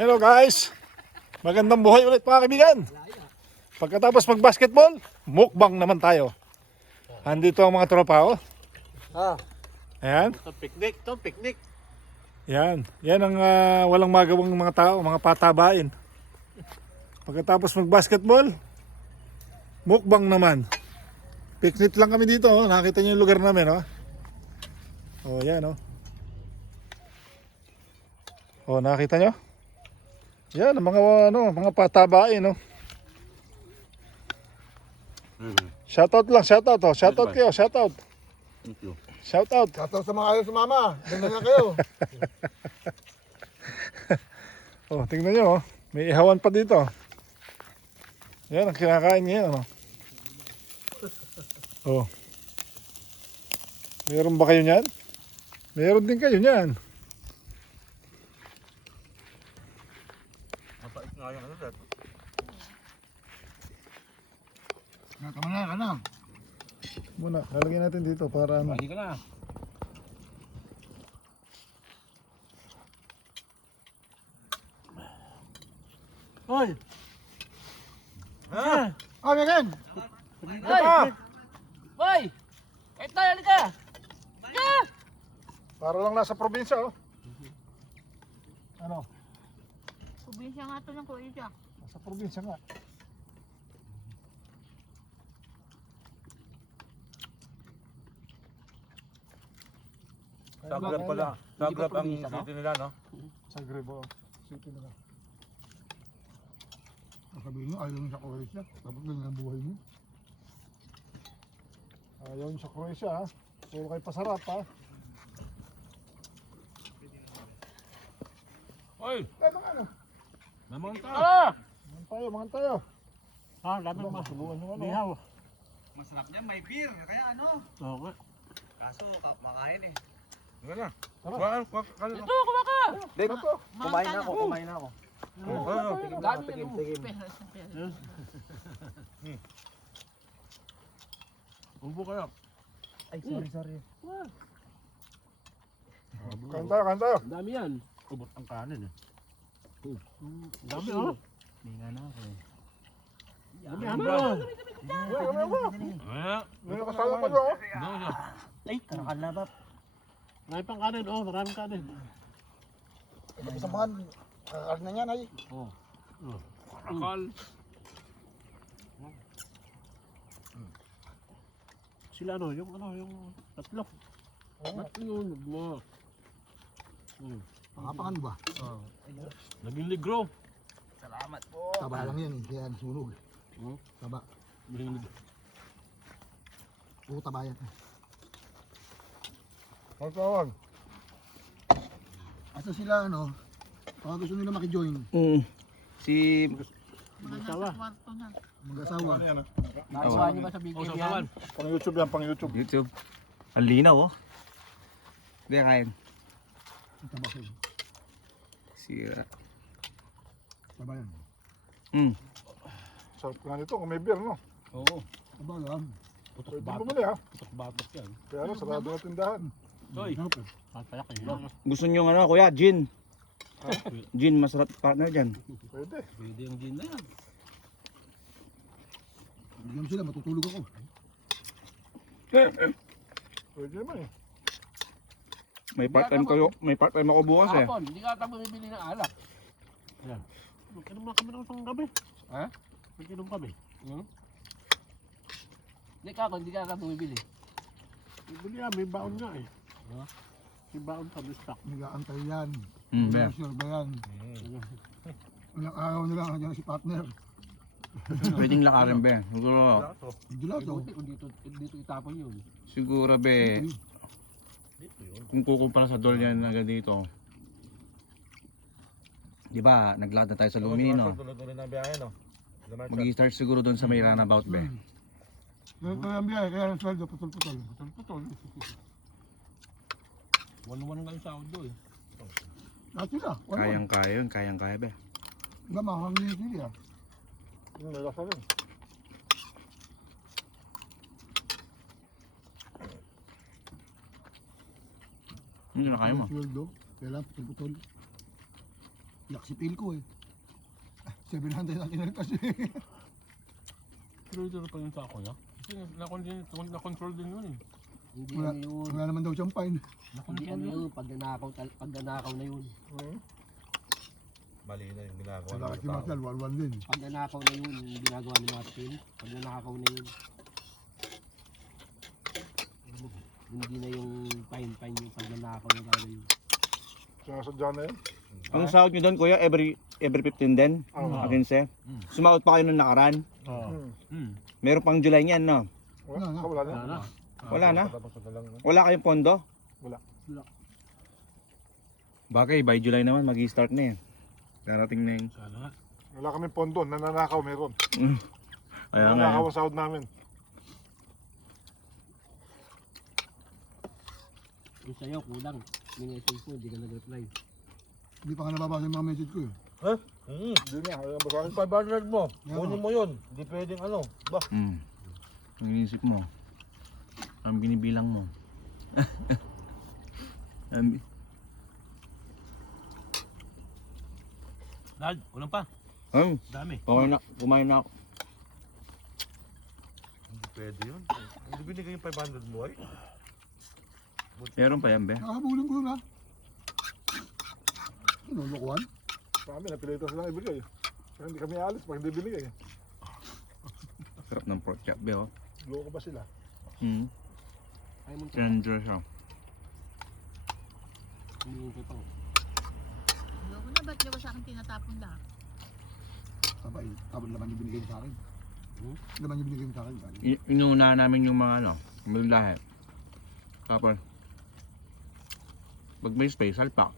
Hello guys! Magandang buhay ulit mga kaibigan! Pagkatapos mag-basketball, mukbang naman tayo. Andito ang mga tropa, oh. Ayan. Picnic. Yan ang walang magawang mga tao, mga patabain. Pagkatapos mag-basketball, mukbang naman. Picnic lang kami dito, oh. Nakita niyo yung lugar namin, oh. Oh, yan, oh. Oh, nakita niyo? Yan, ang mga patabain, no. Shoutout lang, shoutout, oh. Shoutout kayo, shoutout. Thank you. Shoutout. Shoutout sa mga ayaw sumama. Ganda nga kayo. Oh, tingnan nyo, oh. May ihawan pa dito. Yan, ang kinakain niya, ano. Oh. Meron ba kayo niyan? Meron din kayo niyan. Mapait nga yung ano, sir. Tama na. Muna, lalagyan natin dito para ano. Hindi ka na. Hoy! Ha? Oh, Megan! Hoy! Hoy! Kahit tayo, halika! Halika! Para lang nasa probinsya, oh. Ano? Probinsya nga ito ng Croatia. Nasa probinsya nga. Zagreb pala. Zagreb ang city nila, no? Zagreb, oh. City nila. Sabihin nyo, ayaw nyo sa Croatia. Dapat ganyan ang buhay nyo. Ayaw nyo sa Croatia, ha. Puro kayo pasarap, ha. Hoy! Ano? Mamang ka! Ah! Mangan tayo. Ah, dami mo. Subukan nyo, ano. Lihaw. Masarap niya, may beer. Kaya ano? Oo nga. Kaso, makain eh. Hindi na. Tara. Kuhaan, Ito, kuha ka! Dito. Kumain na ako. Dami mo. Ubo kayo. Ay, sorry. Kain tayo. Dami yan. Ubot ang kanin eh. Dami, oh. Hindi nga na ako eh. Dami, ano? Ayan. May nakasala pa doon, oh. Ay, karakalabap. Marami pang kanin, oh. Maraming kanin. Isang mga kakal na yan ay. Akal. Sila yung tatlo. Tatlo yun. Mo. Pangapangan ba? Naging ligro. Salamat po. Taba lang yan eh. Kaya sunog. Taba. Naging ligro. Puro taba yan. Ang tawag. Asa sila ano? Baka gusto nila makijoin. Si... Mag-asawa. Mag-asawa. Ano yan, ah? Nakasawa niyo ba sa big O, game sasawan. yan? Pang YouTube yan, pang YouTube. YouTube. Ang linaw oh. Hindi kain. Taba sila. Sira. Taba yan. Sarap nga nito kung may beer, no? Oo. Taba lang. Putok Pwede batok. bumili, ha? Putok batok yan. Kaya ano, sarado na tindahan. Hoy. Sarap eh. Papayak kayo. Gusto nyo ano kuya? Gin. Gin, masarap partner dyan. Pwede. Pwede yung gin na yan. Bigyan mo sila, matutulog ako. Pwede naman, eh. May part-time ako bukas eh. Kahapon, hindi ka ata bumibili ng alak. Yan. Magkinom na kami ng isang gabi. Ha? Magkinom kami. Hindi ka ako, hindi ka ata bumibili. Bibili yan, may baon nga eh. May baon pa, may stock. Nag-aantay yan. Be. Sure ba yan? Ilang araw nila nandiyan si partner. Pwedeng lakarin be. Siguro, Hindi lang to. Buti kung dito itapon yun. siguro be. Kung kukumpara sa doll yan na ganito. Di ba, naglakad na tayo sa Lumi, no? Tuloy-tuloy na biyahe, no? Mag-start siguro doon sa may runabout be. Kaya ang biyahe, kaya ang sweldo, putol-putol. Putol. One-one lang sa audio eh. Lahat sila. Wala. Kayang-kaya yun, kayang-kaya be. Nga mahangin sila. Yung nalasa rin. Hindi na kaya mo. Sweldo, kaya lang putol-putol. Yak si Pilco eh. 700 ang inalkas eh. Pero ito pa yung sako niya. Kasi na-control din yun eh. Hindi Wala, ano yun. wala naman daw siyang fine. Hindi ano yun. Pag nanakaw na yun. Mali na yung ginagawa Wala kasi Marshall, 1-1 din. Pag nanakaw na yun, yung ginagawa ni Martin. Pag nanakaw na yun. Hindi na yung fine yung pag nanakaw na gano'n yun. Sinasadya na yan. Ang sahod nyo doon, kuya, every 15 din? Oo. 15? Sumahod pa kayo nung nakaraan? Meron pang July niyan, no? Wala na. Wala na. Wala na? Tapos na lang. Wala kayong pondo? Wala. Bagay, by July naman, mag-i-start na eh. Darating na yung... Sana. Wala kami pondo. Nananakaw meron. Kaya nga. Nananakaw ang sahod namin. Yung sa'yo, kulang. Minessage mo, hindi ka nag-reply. Hindi pa nga nababasa yung mga message ko eh. Ha? Hindi na. Ayaw ba sa akin? 500 mo. Yeah. Kunin mo yun. Hindi pwedeng ano. Ba? Ang inisip mo. Ang binibilang mo. Ang- Dad, kulang pa. Ay, Dami. okay na. Kumain na ako. Hindi pwede yun. Hindi binigay yung 500 mo ay. Meron pa yan, be? Nakahabulin ko yun ha. Ano, lokohan? Sa amin, napilitan silang ibigay. Kaya hindi kami alis pag hindi binigay. Sarap ng pork chop, be, oh. Loko ba sila? Ayaw mo ito. Tender siya. Hindi ko ito. Ayoko na, ba't niyo ba sa akin tinatapon lahat? Sabay, tapos laman yung binigay mo sa akin. Laman yung binigay mo sa akin. Inuuna namin yung mga ano, malulahe. Tapos, pag may space, salpak.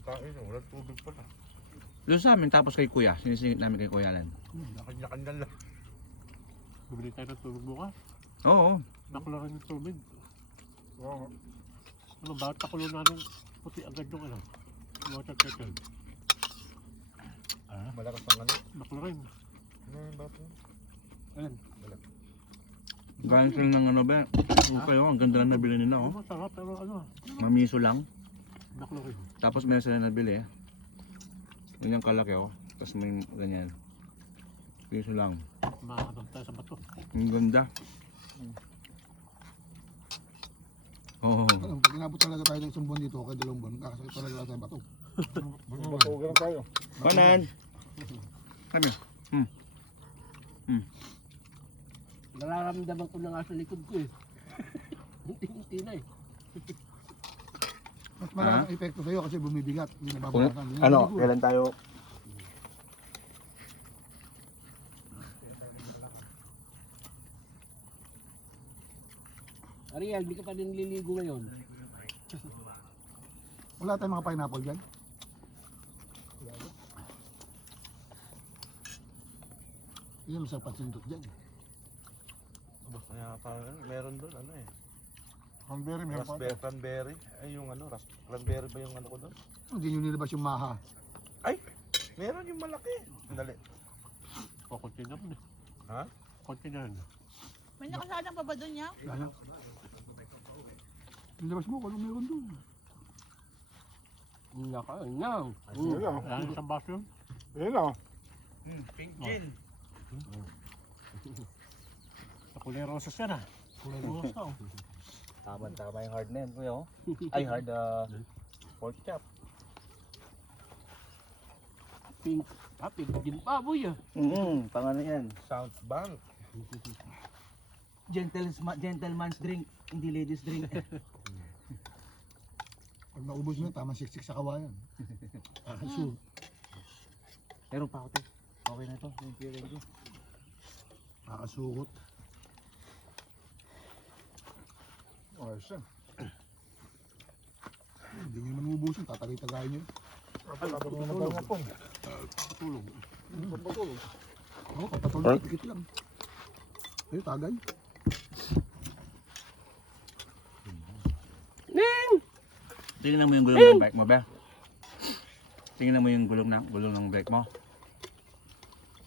Tain, walang tubig pala. Doon sa amin, tapos kay kuya. Sinisingit namin kay kuya Lan. Kanya-kanya lang. Bumili tayo ng tubig bukas. Oo. Nakulang rin ng tubig. Oo. Ano, bakit pakulo natin puti agad yung ano? Water kettle. Malakas ang ano. Nakulo rin. Ano yung bato? Ayan. Galing sila ng ano, be? Okay, oh, ang ganda lang nabili nila, oh. Masarap pero ano, Mamiso lang. nakulo rin. Tapos meron sila nabili, eh. Ganyan kalaki, oh. Tapos may ganyan. Piso lang. Mahabang tayo sa bato. Ang ganda. Oo. Alam, pag inabot talaga tayo ng isang buwan dito, kaya 2 buwan, kakasakit talaga tayo sa bato. Batugan na tayo. Kanan! Kami. Nararamdaman ko na nga sa likod ko eh. Unti-unti na eh. Mas maraming epekto sa'yo kasi bumibigat, hindi nababawasan. Hindi Ano, naliligo. kailan tayo? Ariel, di ka pa din liligo ngayon. Wala tayong mga pineapple dyan. Yan, masarap patsindot dyan. Kaya parang meron doon ano eh. Cranberry, meron pa. Cranberry. Ay yung ano, cranberry ba yung ano ko doon? Hindi nyo nilabas yung maha. Ay! Meron yung malaki. Dali. Kukunti na mo eh. Ha? Kunti na rin. May nakasalang pa ba doon niya? Wala. Nilabas mo kung ano meron doon. Nakain na. Yun lang. Ayan isang baso yun. Yun lang. Pink gin. Sa kulay rosas yan ah. Kulay rosas oh. Tama yung hard na yan, kuya, oh. Ay, hard, pork chop. Pink. Ah, pink din pa boy ah. Pangano yan. Sound bank. Gentleman's drink, hindi ladies drink. Pag naubos mo, tama siksik sa kawayan. Sure. Meron pa ako, te. Okay na to. Thank you. Kakasukot. Ayos yan. Hindi nyo naman ubusin, tatagay-tagay nyo. Kapag mo naman nga po. Patulog. Patulog. Oo, papatulog, pikit lang. Ayun, tagay. Tingnan mo yung gulong ng bike mo, be. Tingnan mo yung gulong ng bike mo.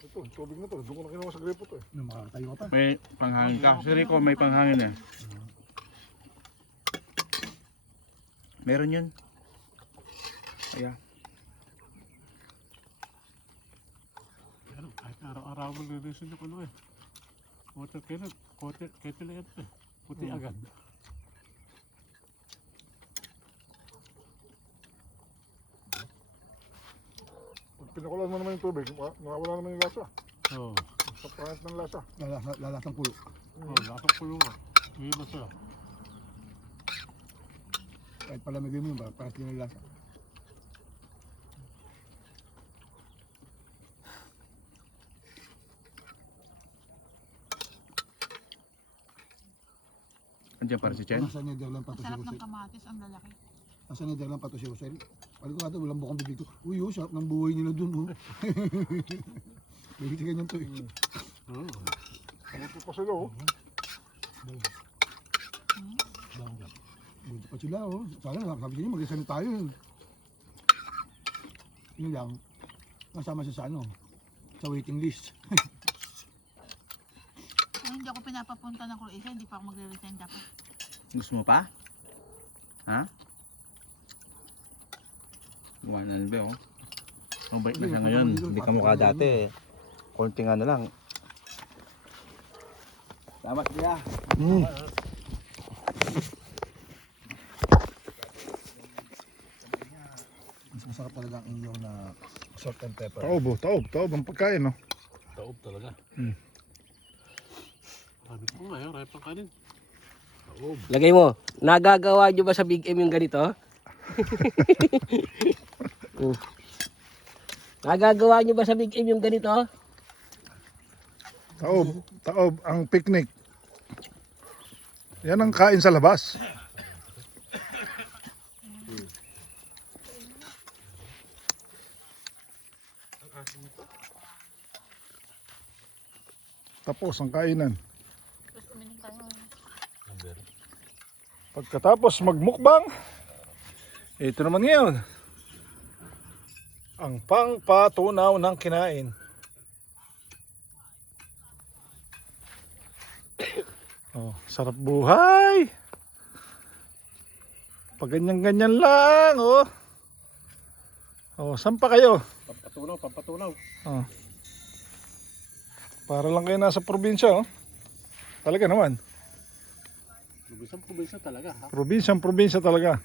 Ito, tubig na to. Doon ko na kinuha sa gripo to eh. Ano, makakatayo ka pa. May panghangin ka. Si Rico may panghangin, eh. Meron yun. Kaya, Pero kahit araw-araw mo nilisin yung ano eh. Water kettle. Kettle na yan eh. Puti agad. Pag pinakulan mo naman yung tubig, nawawala naman yung lasa. Oo. Sa pangit ng lasa. Lalasang pulo. Oh, lasang pulo nga. Hindi masarap. Kahit palamigin mo yun, parang din ang lasa. andyan para si Chen. Nasa Netherlands pa to si Sarap ng Rosel. kamatis, ang lalaki. Nasa Netherlands pa to si Rosel. Pali ko ata, walang bukang bibig to. Uy, oh, sarap ng buhay nila dun, oh. Bigit ganyan to, eh. Oo. Kamuti pa sila oh. Buti pa sila, oh. Sana, sabi niya, mag-isa na tayo. Yun lang. Kasama siya sa ano, sa waiting list. Kung hindi ako pinapapunta ng Croatia, hindi pa ako magre-resign dapat. Gusto mo pa? Ha? Iwanan ba oh? Mabalik na siya ngayon. Hindi ka mukha dati eh. Konting ano lang. Salamat kuya. Mas masarap talaga ang inyo na salt and pepper. Taob ang pagkain no. Taob talaga. Sabi ko nga, rep ang kanin. Taob. Lagay mo, nagagawa nyo ba sa Big M yung ganito? Nagagawa nyo ba sa Big M yung ganito? Taob ang picnic. Yan ang kain sa labas. Tapos ang kainan. Tapos uminom tayo. Pagkatapos magmukbang, ito naman ngayon. Ang pangpatunaw ng kinain. Oh, sarap buhay. Pag ganyan-ganyan lang, oh. Oh, saan pa kayo? Pampatunaw. Oh. Para lang kayo nasa probinsya, oh. Talaga naman. Probinsya talaga, ha? Probinsya talaga.